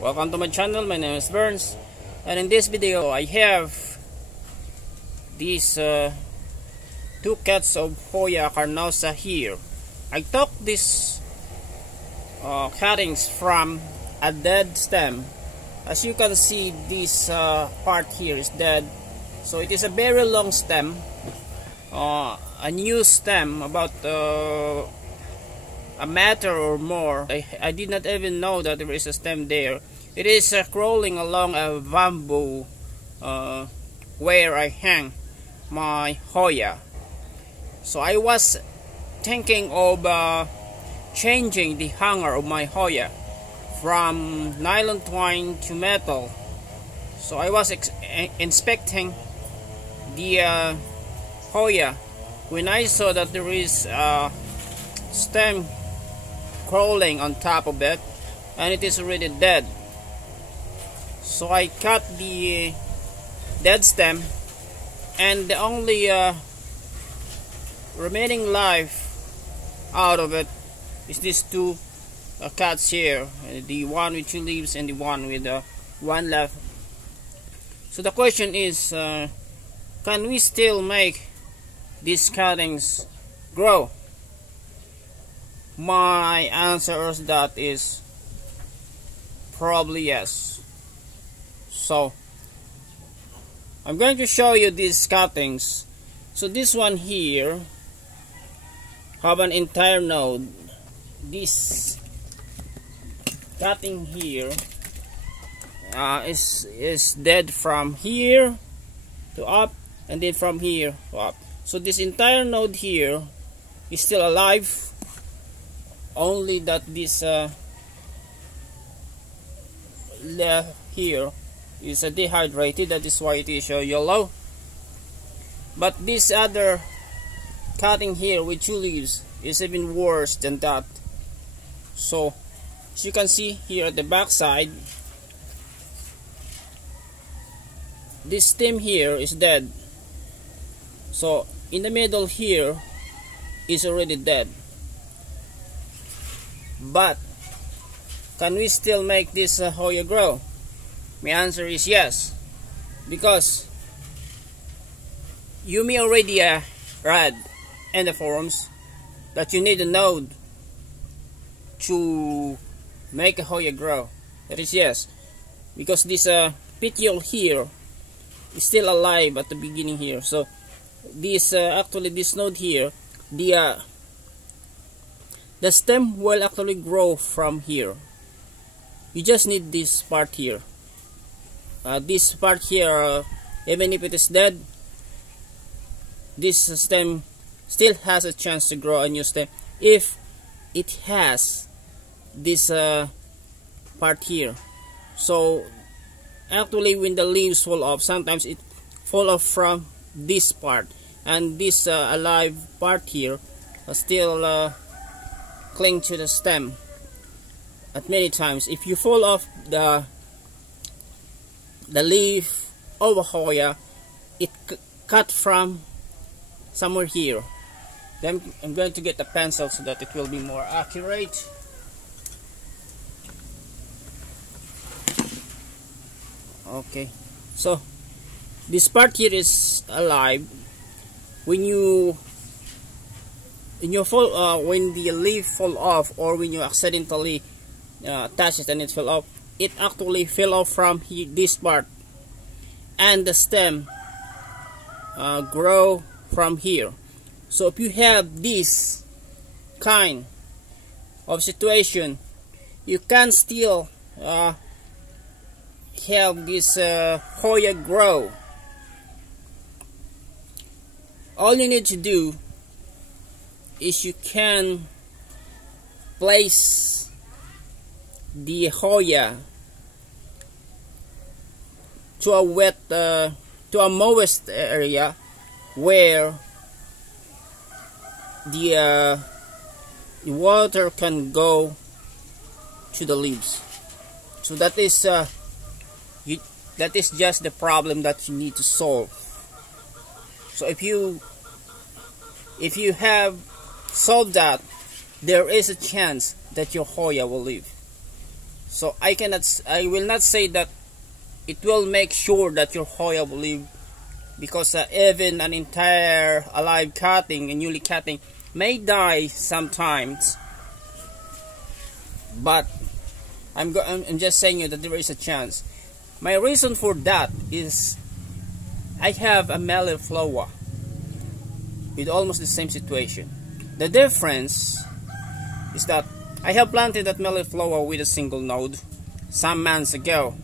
Welcome to my channel. My name is Vernz, and in this video I have these two cats of Hoya carnosa here. I took these cuttings from a dead stem. As you can see, this part here is dead, so it is a very long stem, a new stem about a meter or more. I did not even know that there is a stem there. It is crawling along a bamboo where I hang my Hoya. So I was thinking of changing the hanger of my Hoya from nylon twine to metal. So I was inspecting the Hoya when I saw that there is a stem crawling on top of it and it is already dead. So I cut the dead stem, and the only remaining life out of it is these two cuts here, the one with 2 leaves and the one with one left. So the question is, can we still make these cuttings grow? My answer to that is probably yes. So I'm going to show you these cuttings. So this one here have an entire node. This cutting here is dead from here to up, and then from here to up. So this entire node here is still alive, only that this left here is dehydrated. That is why it is yellow. But this other cutting here with 2 leaves is even worse than that. So as you can see here at the back side, this stem here is dead. So in the middle here is already dead. But can we still make this Hoya grow? My answer is yes, because you may already read in the forums that you need a node to make a Hoya grow. That is yes, because this petiole here is still alive at the beginning here. So this actually this node here, the stem will actually grow from here. You just need this part here. This part here, even if it is dead, this stem still has a chance to grow a new stem if it has this part here. So actually when the leaves fall off, sometimes it fall off from this part, and this alive part here still cling to the stem. At many times, if you fall off the leaf of a Hoya, it cut from somewhere here. Then I'm going to get a pencil so that it will be more accurate. Okay, so this part here is alive. When when the leaf fall off, or when you accidentally touch it and it fell off, it actually fell off from this part, and the stem grow from here. So if you have this kind of situation, you can still have this Hoya grow. All you need to do is you can place the Hoya to a wet, to a moist area where the water can go to the leaves. So that is just the problem that you need to solve. So if you have solved that, there is a chance that your Hoya will live. So I will not say that it will make sure that your Hoya will live, because even an entire alive cutting, a newly cutting, may die sometimes. But I'm just saying you that there is a chance. My reason for that is I have a meliflua with almost the same situation. The difference is that I have planted that meliflua with a single node some months ago,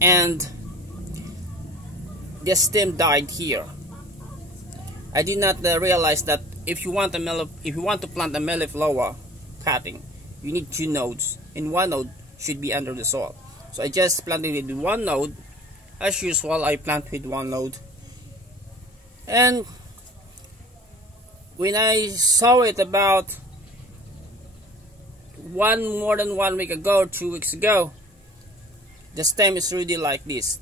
and the stem died here. I did not realize that if you want to plant a meliflua cutting, you need 2 nodes, and 1 node should be under the soil. So I just planted it with 1 node. As usual, I plant with 1 node. And when I saw it about more than 1 week ago or 2 weeks ago, the stem is really like this,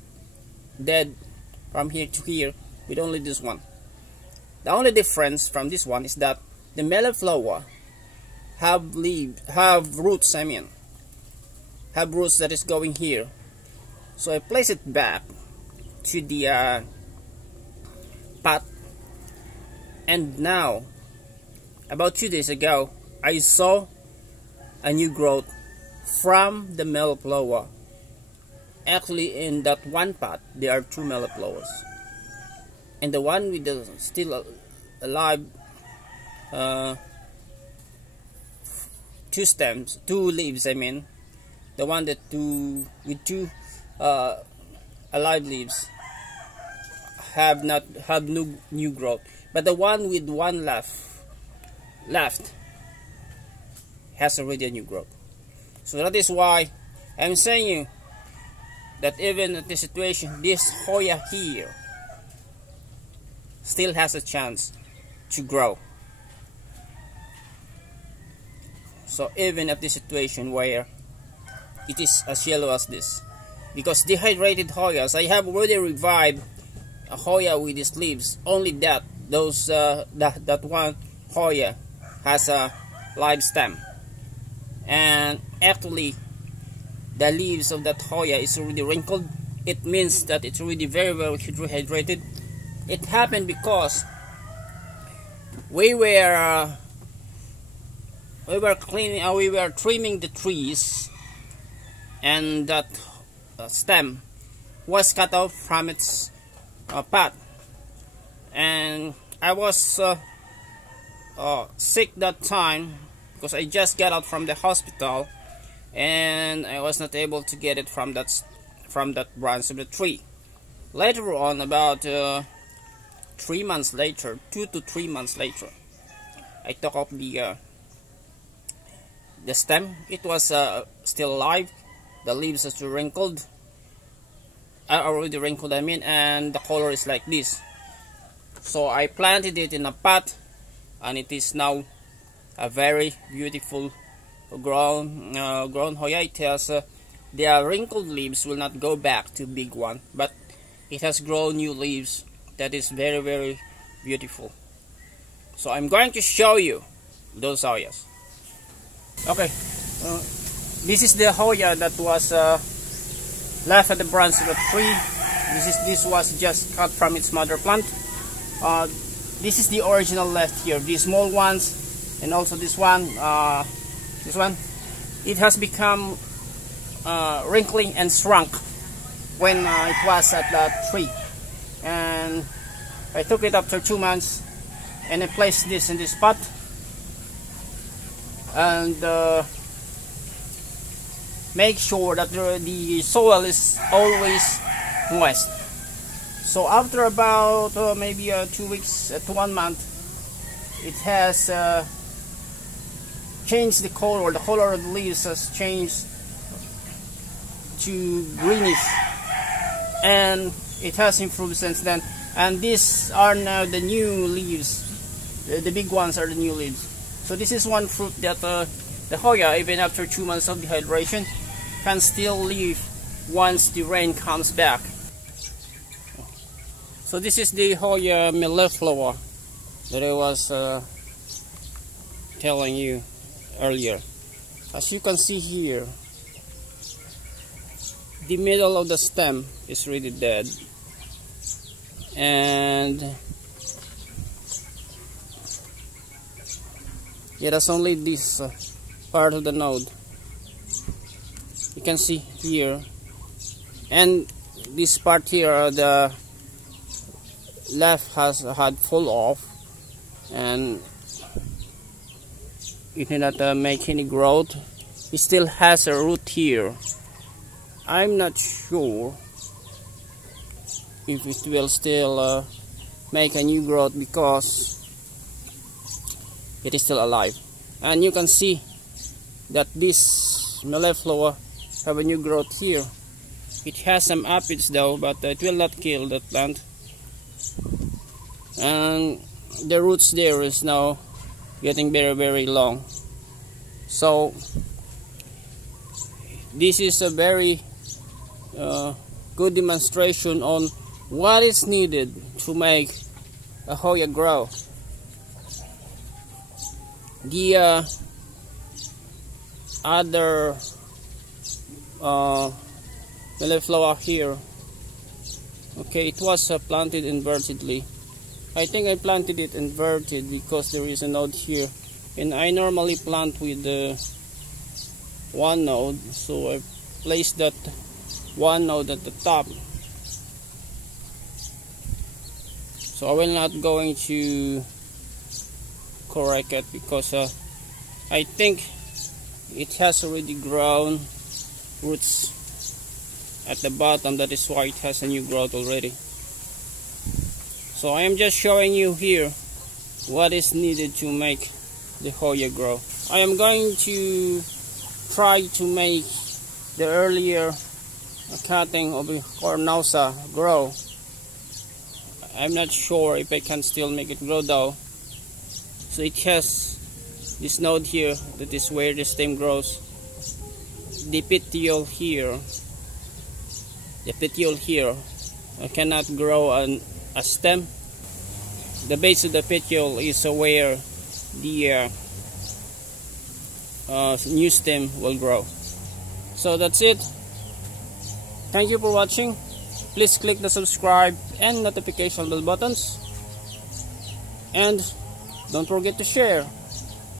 dead from here to here, with only this one. The only difference from this one is that the meliflua have roots, have roots that is going here. So I place it back to the pot, and now about 2 days ago I saw a new growth from the meliflua. Actually, in that one pot there are 2 melifluas, and the one with the still alive 2 stems, 2 leaves, the one that with 2 alive leaves have no new growth, but the one with 1 left has already a new growth. So that is why I'm saying you that even at this situation, this Hoya here still has a chance to grow. So even at this situation where it is as yellow as this, because dehydrated Hoyas, I have already revived a Hoya with its leaves. Only that that one Hoya has a live stem, and actually the leaves of that Hoya is already wrinkled. It means that it's already very hydrated. It happened because we were trimming the trees, and that stem was cut off from its pot, and I was sick that time because I just got out from the hospital, and I was not able to get it from that branch of the tree. Later on, about 3 months later, 2 to 3 months later, I took off the stem. It was still alive. The leaves are still wrinkled. Already wrinkled, and the color is like this. So I planted it in a pot, and it is now a very beautiful grown Hoya. It has the wrinkled leaves will not go back to big one, but it has grown new leaves that is very beautiful. So I'm going to show you those Hoyas. Okay, this is the Hoya that was left at the branch of the tree. This was just cut from its mother plant. This is the original left here. These small ones, and also this one. It has become wrinkly and shrunk when it was at the tree, and I took it after 2 months, and I placed this in this pot, and make sure that the soil is always moist. So after about maybe 2 weeks to 1 month, it has changed the color. The color of the leaves has changed to greenish, and it has improved since then. And these are now the new leaves. The big ones are the new leaves. So this is one fruit that the Hoya, even after 2 months of dehydration, can still live once the rain comes back. So this is the Hoya meliflua that I was telling you earlier. As you can see here, the middle of the stem is really dead, and it has only this part of the node. You can see here, and this part here, the left has had full off, and it did not make any growth. It still has a root here. I'm not sure if it will still make a new growth because it is still alive. And you can see that this meliflua have a new growth here. It has some aphids though, but it will not kill that plant. And the roots there is now getting very long. So this is a very good demonstration on what is needed to make a Hoya grow. The other meliflua here, okay, it was planted invertedly. I think I planted it inverted because there is a node here, and I normally plant with one node, so I placed that one node at the top. So I will not going to correct it because I think it has already grown roots at the bottom. That is why it has a new growth already. So I am just showing you here what is needed to make the Hoya grow. I am going to try to make the earlier cutting of the carnosa grow. I'm not sure if I can still make it grow though. So it has this node here, that is where the stem grows. The petiole here, I cannot grow a stem. The base of the petiole is where the new stem will grow. So that's it. Thank you for watching. Please click the subscribe and notification bell buttons, and don't forget to share.